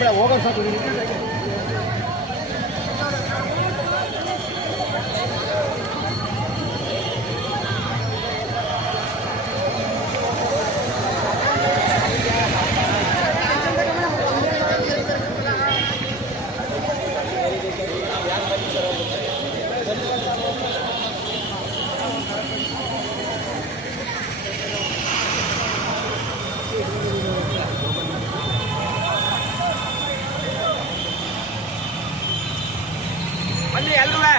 ಬೇಡ ಹೋಗೋ ಸಾಕು. ಬನ್ನಿ ಅಲ್ವಾ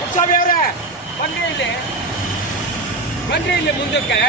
ಕುಸ್ವಾಮಿ ಅವರೇ, ಬನ್ರಿ ಇಲ್ಲಿ ಮುಂದಕ್ಕೆ.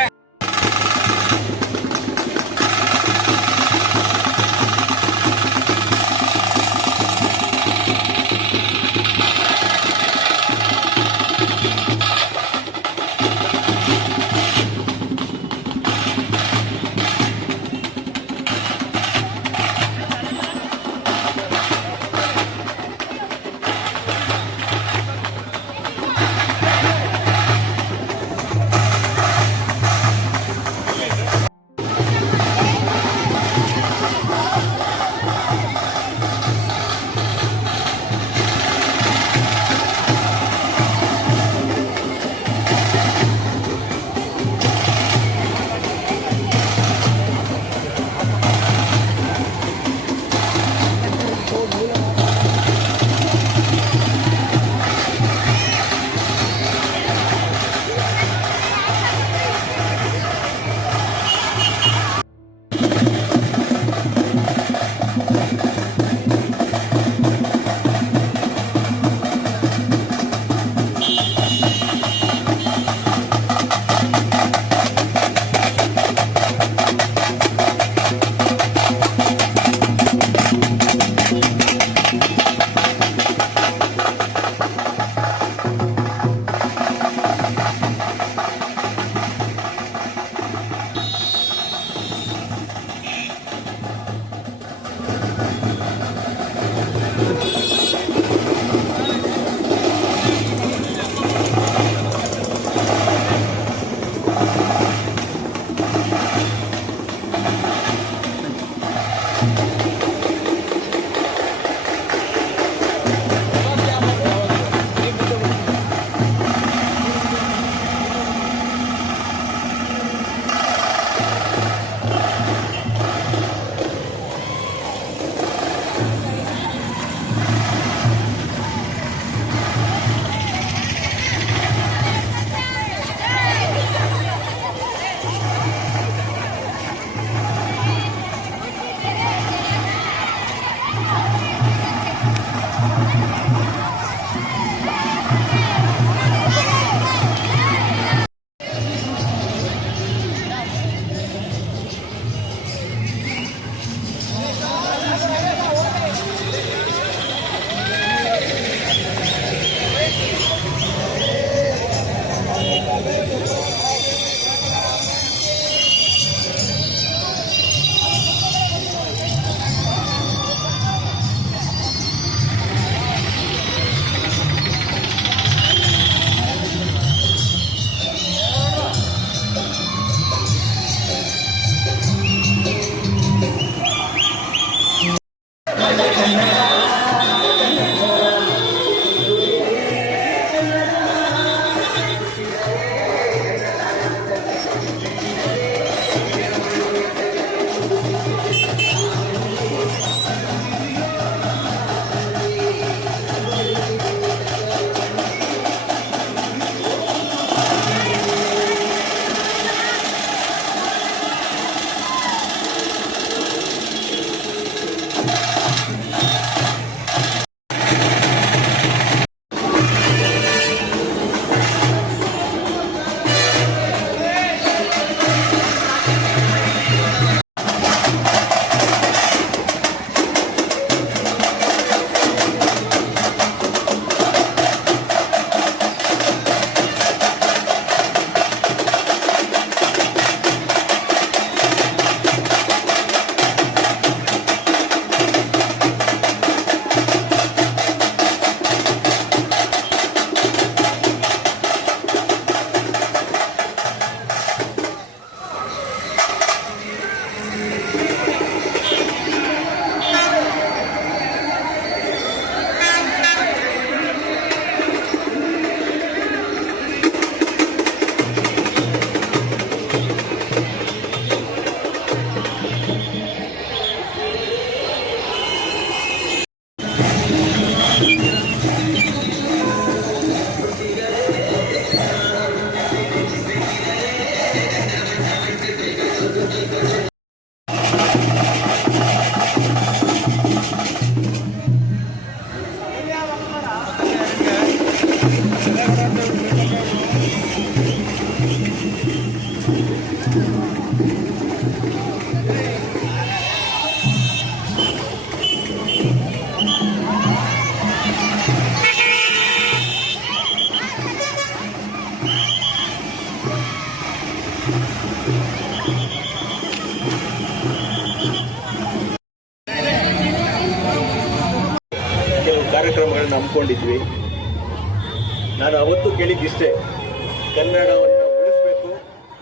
ಕಾರ್ಯಕ್ರಮಗಳನ್ನ ಹಮ್ಮಿಕೊಂಡಿದ್ವಿ. ನಾನು ಅವತ್ತು ಕೇಳಿದ್ದಿಷ್ಟೇ, ಕನ್ನಡವನ್ನು ಉಳಿಸ್ಬೇಕು,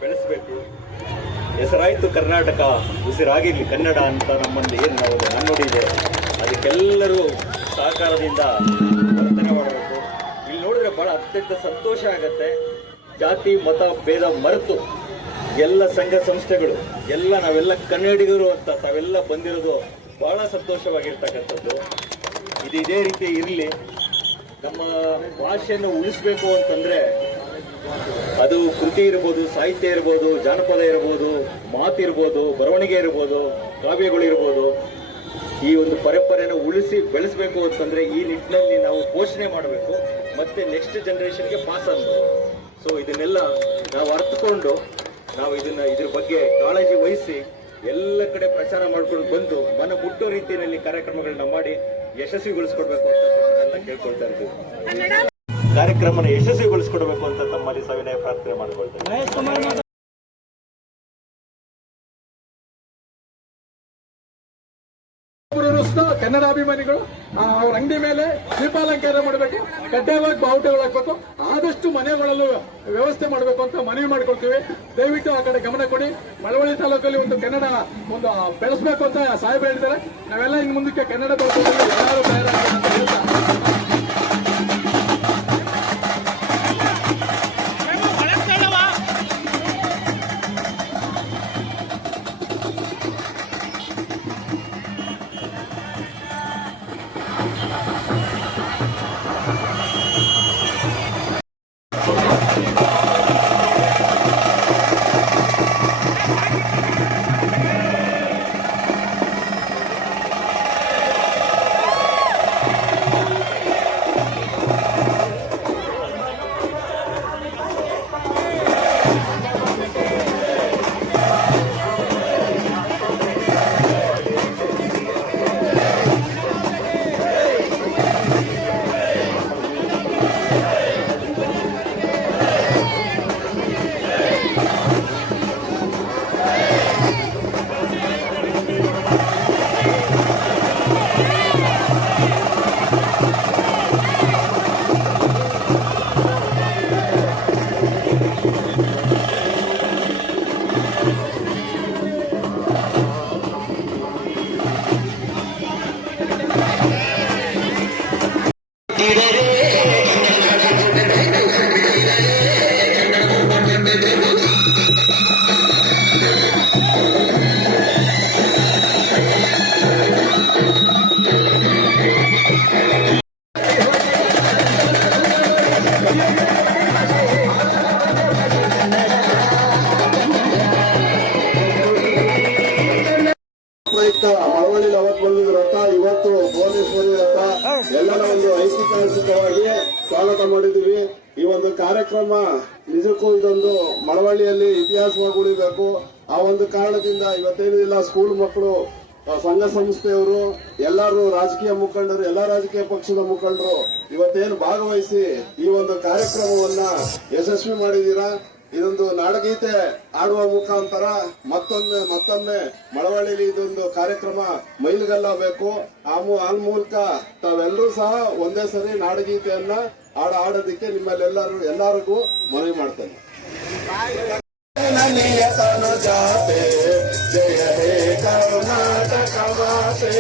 ಬೆಳೆಸಬೇಕು. ಹೆಸರಾಯಿತು ಕರ್ನಾಟಕ, ಉಸಿರಾಗಿರ್ಲಿ ಕನ್ನಡ ಅಂತ ನಮ್ಮಲ್ಲಿ ಏನು ನಾವು ನಾಣ್ಣುಡಿ ಇದೆ, ಅದಕ್ಕೆಲ್ಲರೂ ಸಹಕಾರದಿಂದ ವರ್ತನೆ ಮಾಡಬೇಕು. ಇಲ್ಲಿ ನೋಡಿದ್ರೆ ಬಹಳ ಅತ್ಯಂತ ಸಂತೋಷ ಆಗತ್ತೆ. ಜಾತಿ ಮತ ಭೇದ ಮರೆತು ಎಲ್ಲ ಸಂಘ ಸಂಸ್ಥೆಗಳು ಎಲ್ಲ ನಾವೆಲ್ಲ ಕನ್ನಡಿಗರು ಅಂತ ತಾವೆಲ್ಲ ಬಂದಿರೋದು ಬಹಳ ಸಂತೋಷವಾಗಿರ್ತಕ್ಕಂಥದ್ದು. ಇದು ಇದೇ ರೀತಿ ಇರಲಿ. ನಮ್ಮ ಭಾಷೆಯನ್ನು ಉಳಿಸ್ಬೇಕು ಅಂತಂದ್ರೆ ಅದು ಕೃತಿ ಇರ್ಬೋದು, ಸಾಹಿತ್ಯ ಇರ್ಬೋದು, ಜಾನಪದ ಇರ್ಬೋದು, ಮಾತಿರ್ಬೋದು, ಬರವಣಿಗೆ ಇರ್ಬೋದು, ಕಾವ್ಯಗಳಿರ್ಬೋದು. ಈ ಒಂದು ಪರಂಪರೆಯನ್ನು ಉಳಿಸಿ ಬೆಳೆಸಬೇಕು ಅಂತಂದ್ರೆ ಈ ನಿಟ್ಟಿನಲ್ಲಿ ನಾವು ಪೋಷಣೆ ಮಾಡಬೇಕು, ಮತ್ತೆ ನೆಕ್ಸ್ಟ್ ಜನರೇಷನ್ಗೆ ಪಾಸ್ ಆಗಬೇಕು. ಸೊ ಇದನ್ನೆಲ್ಲ ನಾವು ಅರ್ಥಕೊಂಡು ನಾವು ಇದ್ರ ಬಗ್ಗೆ ಕಾಳಜಿ ವಹಿಸಿ ಎಲ್ಲ ಕಡೆ ಪ್ರಚಾರ ಮಾಡ್ಕೊಂಡು ಬಂದು ಮನ ಮುಟ್ಟೋ ರೀತಿಯಲ್ಲಿ ಕಾರ್ಯಕ್ರಮಗಳನ್ನ ಮಾಡಿ ಯಶಸ್ವಿಗೊಳಿಸ್ಕೊಡ್ಬೇಕು ಅಂತ ಕೇಳ್ಕೊಳ್ತಾ ಇದ್ದೀವಿ. ಕಾರ್ಯಕ್ರಮನ ಯಶಸ್ವಿಗೊಳಿಸ್ಕೊಡ್ಬೇಕು ಅಂತ ತಮ್ಮಲ್ಲಿ ಸವಿನಯ ಪ್ರಾರ್ಥನೆ ಮಾಡಿಕೊಳ್ತೇವೆ. ಕನ್ನಡ ಅಭಿಮಾನಿಗಳು ಅವ್ರ ಅಂಗಡಿ ಮೇಲೆ ದೀಪಾಲಂಕಾರ ಮಾಡಬೇಕು, ಕಡ್ಡಾಯವಾಗಿ ಬಾವುಟಗಳು ಹಾಕ್ಬೇಕು, ಆದಷ್ಟು ಮನೆಗಳಲ್ಲೂ ವ್ಯವಸ್ಥೆ ಮಾಡಬೇಕು ಅಂತ ಮನವಿ ಮಾಡ್ಕೊಳ್ತೀವಿ. ದಯವಿಟ್ಟು ಆ ಕಡೆ ಗಮನ ಕೊಡಿ. ಮಳವಳ್ಳಿ ತಾಲೂಕಲ್ಲಿ ಒಂದು ಕನ್ನಡ ಒಂದು ಬೆಳೆಸಬೇಕು ಅಂತ ಸಾಹೇಬ್ ಹೇಳ್ತಾರೆ. ನಾವೆಲ್ಲ ಇನ್ನು ಮುಂದಕ್ಕೆ ಕನ್ನಡ ಬಳಸೋದ್ರಲ್ಲಿ ಎಲ್ಲರೂ ತಯಾರಾಗಬೇಕು ಅಂತ ಹೇಳ್ತಾ ಮಳವಳ್ಳಿ ಅವತ್ತು ಬಂದಿದ್ದ ರಥ ಇವತ್ತು ಭುವನೇಶ್ವರಿ ರಥ ಎಲ್ಲರ ಒಂದು ಐತಿಹಾಸಿಕವಾಗಿ ಸ್ವಾಗತ ಮಾಡಿದ್ದೀವಿ. ಈ ಒಂದು ಕಾರ್ಯಕ್ರಮ ನಿಜಕ್ಕೂ ಇದೊಂದು ಮಳವಳ್ಳಿಯಲ್ಲಿ ಇತಿಹಾಸವಾಗಿ ಉಳಿಬೇಕು. ಆ ಒಂದು ಕಾರಣದಿಂದ ಇವತ್ತೇನಿಲ್ಲ ಸ್ಕೂಲ್ ಮಕ್ಕಳು, ಸಂಘ ಸಂಸ್ಥೆಯವರು, ಎಲ್ಲರೂ ರಾಜಕೀಯ ಮುಖಂಡರು, ಎಲ್ಲಾ ರಾಜಕೀಯ ಪಕ್ಷದ ಮುಖಂಡರು ಇವತ್ತೇನು ಭಾಗವಹಿಸಿ ಈ ಒಂದು ಕಾರ್ಯಕ್ರಮವನ್ನ ಯಶಸ್ವಿ ಮಾಡಿದೀರಾ. ಇದೊಂದು ನಾಡಗೀತೆ ಆಡುವ ಮುಖಾಂತರ ಮತ್ತೊಮ್ಮೆ ಮಳವಳ್ಳಿಲಿ ಇದೊಂದು ಕಾರ್ಯಕ್ರಮ ಮೈಲಿಗಲ್ಲಬೇಕು. ಆ ಮೂಲಕ ತಾವೆಲ್ಲರೂ ಸಹ ಒಂದೇ ಸರಿ ನಾಡಗೀತೆಯನ್ನ ಆಡೋದಕ್ಕೆ ಎಲ್ಲರಿಗೂ ಮನವಿ ಮಾಡ್ತೇನೆ. ಜಯ ಹೇ ಕರ್ನಾಟಕ ಮಾತೆ,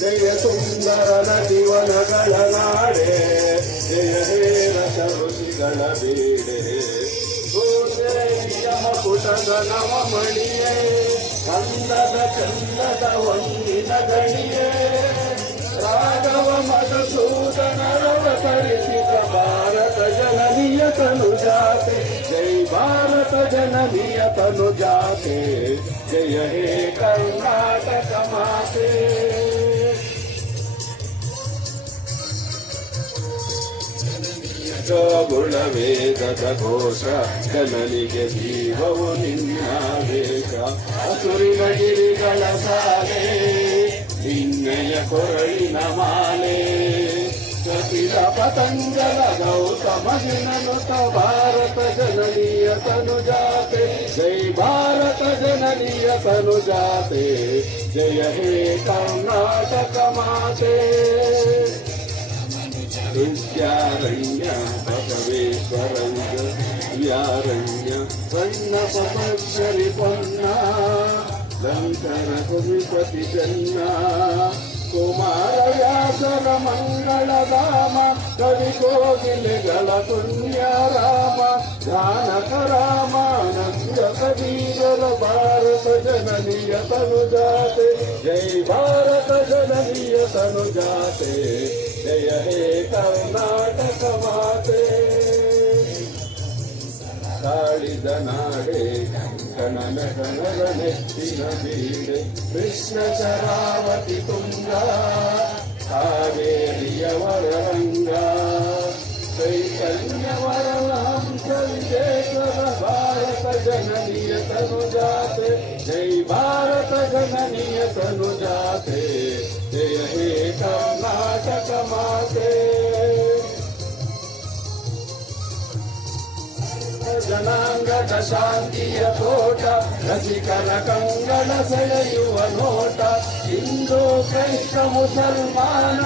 ಜಯ ಸುಂದರ ನದಿವನಗಳ ನಾಡೆ, ಜಯ ಹೇ ರಸ ಋಷಿಗಳ ಬೀಡೆ, ಪುಟದ ನವಮಣಿಯೇ, ಕಂದದ ಚಂದದ ಒಂದಿನ ಗಣಿಯೇ, ರಾಘವ ಮಧುಸೂದನರವ ಪರಿಸಿದ ಭಾರತ ಜನನಿಯ ತನು ಜಾತೆ. ಜೈ ಭಾರತ ಜನನಿಯ ತನು ಜಾತೆ ಜಯ ಹೇ ಕರ್ನಾಟಕ ಮಾತೆ. ಗುಣ ವೇದದ ಘೋಷ ಜನನಿಗೆ ಜೀವವು ನಿನ್ನ ವೇಷ. ಹಸುರಿನ ಗಿರಿಗಳ ಸಾಲೆ ನಿನ್ನೆಯ ಕೊರಳಿನ ಮಾಲೆ. ಕಪಿಲ ಪತಂಜಲ ಗೌತಮ ಜಿನನುತ ಭಾರತ ಜನನೀಯ ತನು ಜಾತೆ ಜೈ ಭಾರತ ಜನನೀಯ ತನು ಜಾತೆ ಜಯ ಹೇ ಕರ್ನಾಟಕ ಮಾತೆ. ವಿದ್ಯಾರಣ್ಯ ಬಸವೇಶ್ವರಂಗ ಯಾರಣ್ಯ ಸಣ್ಣ ಪಪಶ್ವರಿ ಪೊನ್ನ ಲಂಕನ ಕುಮಿಪತಿ ಜನ್ನ ಕುಮಾರ ವ್ಯಾಸರ ಮಂಗಳಧಾಮ ಕವಿ ಕೋಗಿಲೆಗಳ ಪುಣ್ಯ ರಾಮ ಜಾನಕ ರಾಮ ನಂದ ಕಬೀರರ ಭಾರತ ಜನನೀಯ ತನು ಜಾತೆ ಜೈ ಭಾರತ ಜನನೀಯ ತನು ಜಾತೆ ಜಯ ಹೇ ಕರ್ನಾಟಕ ಮಾತೆ. ತಾಳಿದ ನಾಡೆ ಕಣನ ಕಣರ ನೆಚ್ಚಿನ ಬೀಡೆ ಕೃಷ್ಣ ಶರಾವತಿ ತುಂಗ ಕಾವೇರಿಯವರ ರಂಗ ಚೈತನ್ಯವರ ಹಂಸ ವಿಜೇಶ್ವರ ಭಾರತ ಜನನೀಯ ತನು ಜಾತೆ ಜೈ ಭಾರತ ಜನನೀಯ ತನು ಜಾತೆ ಜಯ ಹೇ ಕರ್ನಾಟಕ ಮಾತೆ. ಜನಾಂಗದ ಶಾಂತಿಯ ತೋಟ ರಸಿಕರ ಕಂಗಳ ಸೆಳೆಯುವ ನೋಟ. ಹಿಂದೂ ಕ್ರೈಸ್ತ ಮುಸಲ್ಮಾನ